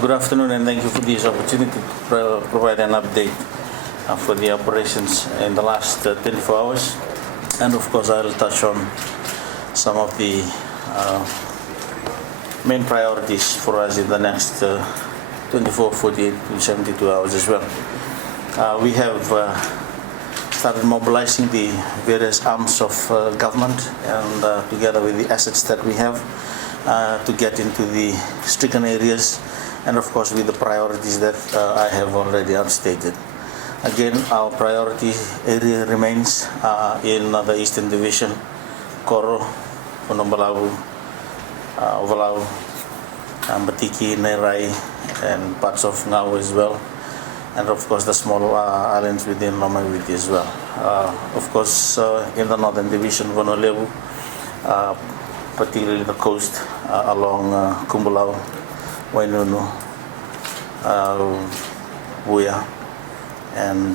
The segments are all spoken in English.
Good afternoon, and thank you for this opportunity to provide an update for the operations in the last 24 hours. And of course, I'll touch on some of the main priorities for us in the next 24, 48 to 72 hours as well. We have started mobilizing the various arms of government and together with the assets that we have to get into the stricken areas, and of course with the priorities that I have already stated. Again, our priority area remains in the Eastern Division, Koro, Punombalawu, Ovalau, Batiki, Nerai, and parts of Ngau as well, and of course the small islands within Lomaiviti as well. Of course, in the Northern Division, Vonoleu, particularly the coast along Kumbulau, Wainunu, Buya, and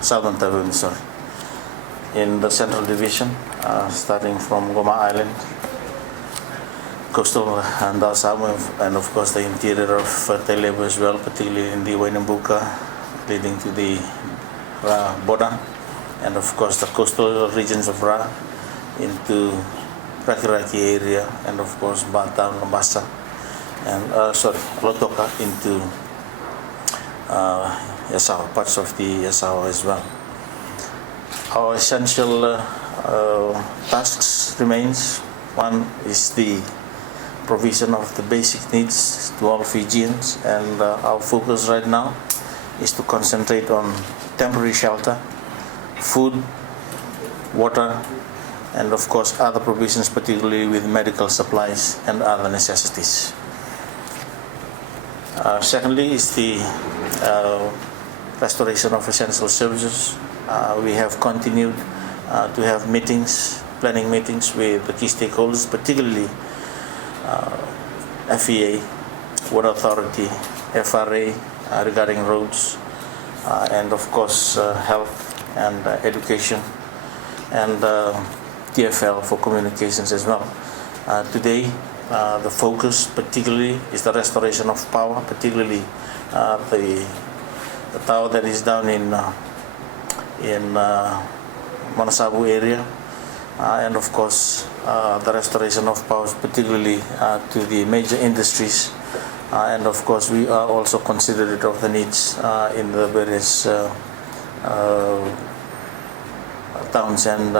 Southern Taveuni, sorry. In the Central Division, starting from Goma Island, coastal Ndasamu, and of course the interior of Telebu as well, particularly in the Wainambuka, leading to the Boda, and of course the coastal regions of Ra into Rakiraki area, and of course Batam, Lambasa, and Lotoka into Yasawa, parts of the Yasawa as well. Our essential tasks remains. One is the provision of the basic needs to all Fijians, and our focus right now is to concentrate on temporary shelter, food, water, and of course other provisions, particularly with medical supplies and other necessities. Secondly is the restoration of essential services. We have continued to have meetings, planning meetings with the key stakeholders, particularly FEA, Water Authority, FRA regarding roads, and of course health and education, and TFL for communications as well. Today, the focus particularly is the restoration of power, particularly the tower that is down in Manasabu area, and of course the restoration of power, particularly to the major industries, and of course we are also considerate of the needs in the various towns and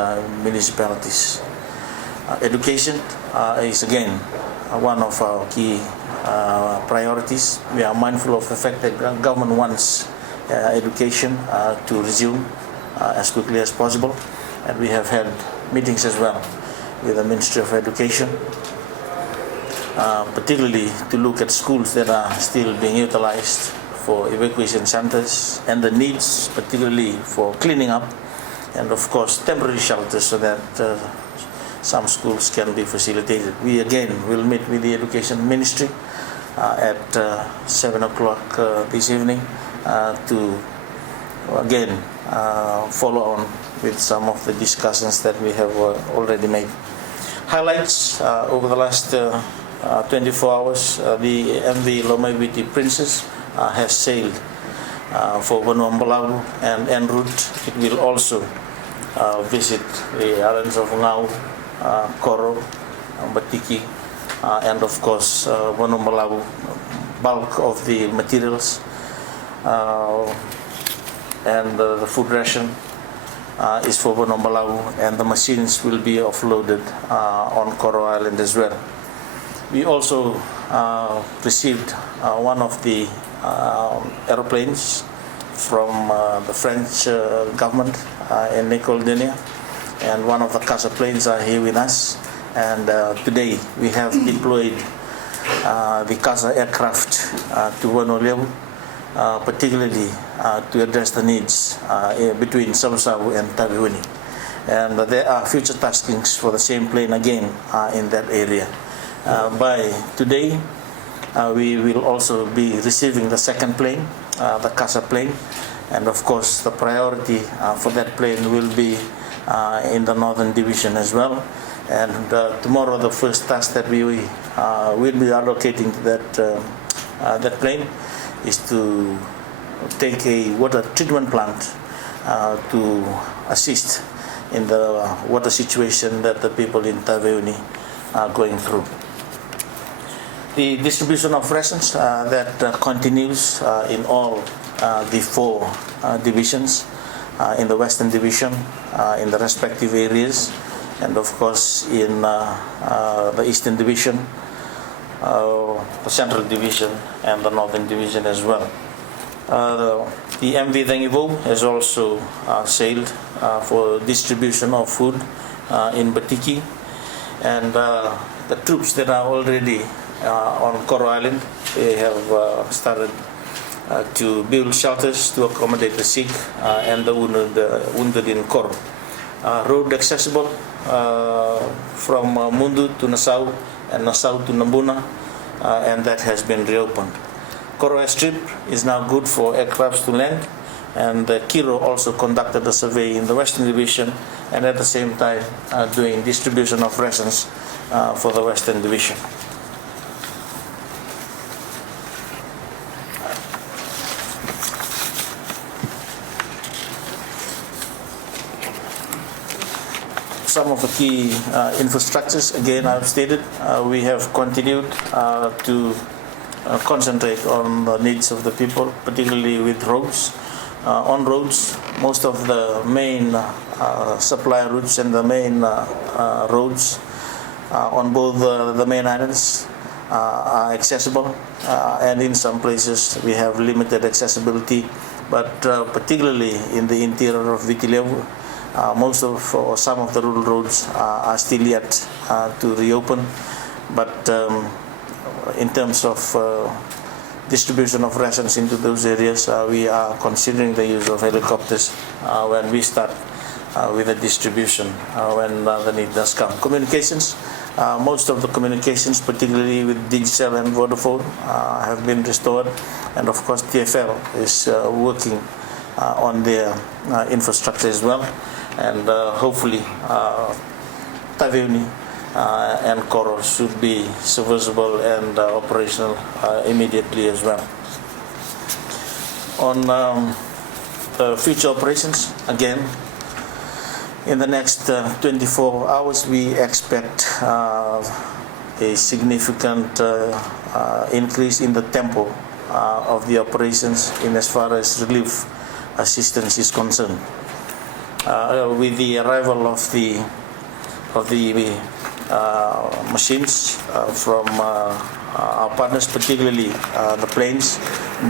municipalities. Education is again one of our key priorities. We are mindful of the fact that government wants education to resume as quickly as possible, and we have had meetings as well with the Ministry of Education, particularly to look at schools that are still being utilized for evacuation centers and the needs particularly for cleaning up, and of course temporary shelters so that some schools can be facilitated. We again will meet with the Education Ministry at 7 o'clock this evening to again follow on with some of the discussions that we have already made. Highlights over the last 24 hours, the MV Lomaiviti Princess has sailed for Vanuambalawu and en route it will also visit the islands of Ngau, Koro, Batiki, and of course Vanuambalawu. Bulk of the materials and the food ration is for Vanuambalawu, and the machines will be offloaded on Koro Island as well. We also received one of the aeroplanes from the French government in Nicole Denia, and one of the CASA planes are here with us, and today we have deployed the CASA aircraft to Vonoleu, particularly to address the needs between Savusavu and Taveuni, and there are future taskings for the same plane again in that area. By today, we will also be receiving the second plane, the CASA plane, and of course the priority for that plane will be in the Northern Division as well, And tomorrow, the first task that we will be allocating to that plane is to take a water treatment plant to assist in the water situation that the people in Taveuni are going through. The distribution of rations that continues in all the four divisions, in the Western Division, in the respective areas, and of course in the Eastern Division, the Central Division, and the Northern Division as well. The MV Dhangivo has also sailed for distribution of food in Batiki, and the troops that are already on Koro Island, they have started to build shelters to accommodate the sick and the wounded in Koro. Road accessible from Mundu to Nassau and Nassau to Nambuna, and that has been reopened. Koro Airstrip is now good for aircrafts to land, and Kiro also conducted a survey in the Western Division and at the same time doing distribution of rations for the Western Division. Some of the key infrastructures, again I've stated, we have continued to concentrate on the needs of the people, particularly with roads. On roads, most of the main supply routes and the main roads on both the main islands are accessible, and in some places we have limited accessibility, but particularly in the interior of Viti Levu, most of or some of the rural roads are still yet to reopen, but in terms of distribution of rations into those areas, we are considering the use of helicopters when we start with the distribution when the need does come. Communications, most of the communications, particularly with Digicel and Vodafone, have been restored, and of course TFL is working on their infrastructure as well, and hopefully Taveuni and Koro should be serviceable and operational immediately as well. On future operations, again, in the next 24 hours we expect a significant increase in the tempo of the operations in as far as relief assistance is concerned. With the arrival of the machines from our partners, particularly the planes,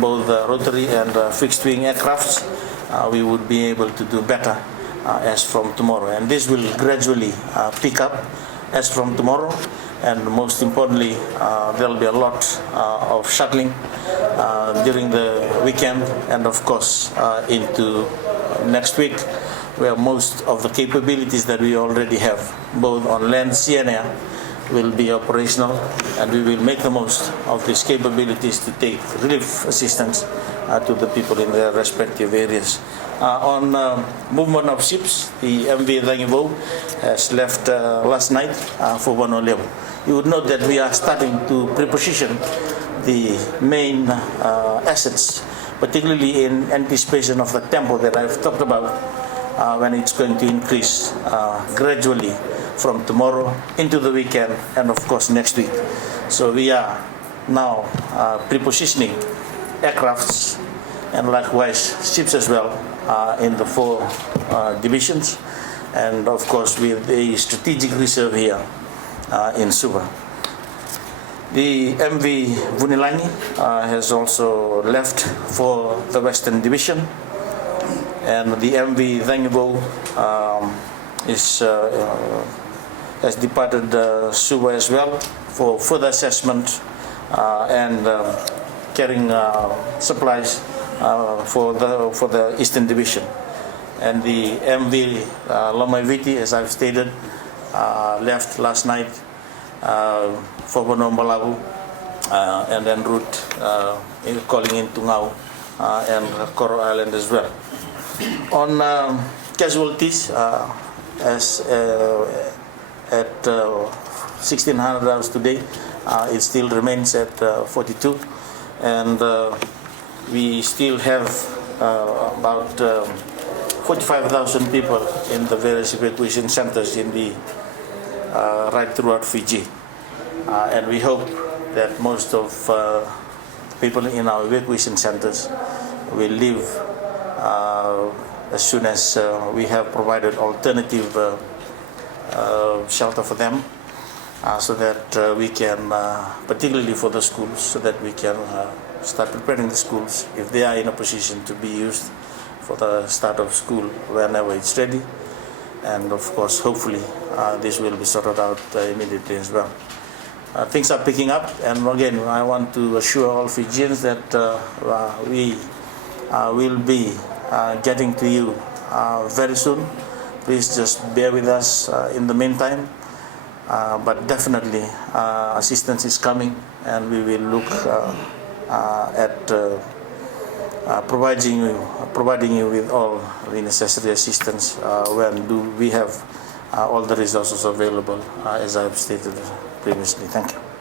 both rotary and fixed wing aircrafts, we would be able to do better as from tomorrow, and this will gradually pick up as from tomorrow. And most importantly, there will be a lot of shuttling during the weekend, and of course into next week, where most of the capabilities that we already have, both on land, sea and air, will be operational, and we will make the most of these capabilities to take relief assistance to the people in their respective areas. On movement of ships, the MV Dhangivo has left last night for Wano Levu. You would note that we are starting to preposition the main assets, particularly in anticipation of the tempo that I've talked about, when it's going to increase gradually from tomorrow into the weekend and of course next week. So we are now prepositioning aircrafts and likewise ships as well in the four divisions, and of course with a strategic reserve here in Suva. The MV Vunilangi has also left for the Western Division, and the MV Dhangivo has departed Suva as well for further assessment and carrying supplies for the Eastern Division. And the MV Lomaiviti, as I've stated, left last night for Wano Malabu and en route calling into Ngau and Koro Island as well. On casualties, as at $1,600 today. It still remains at 42, and we still have about 45,000 people in the various evacuation centers in the right throughout Fiji, and we hope that most of people in our evacuation centers will leave as soon as we have provided alternative shelter for them, so that we can, particularly for the schools, so that we can start preparing the schools if they are in a position to be used for the start of school whenever it's ready. And of course, hopefully, this will be sorted out immediately as well. Things are picking up, and again, I want to assure all Fijians that we will be getting to you very soon. Please just bear with us in the meantime, but definitely assistance is coming, and we will look at providing you with all the necessary assistance when we have all the resources available, as I have stated previously. Thank you.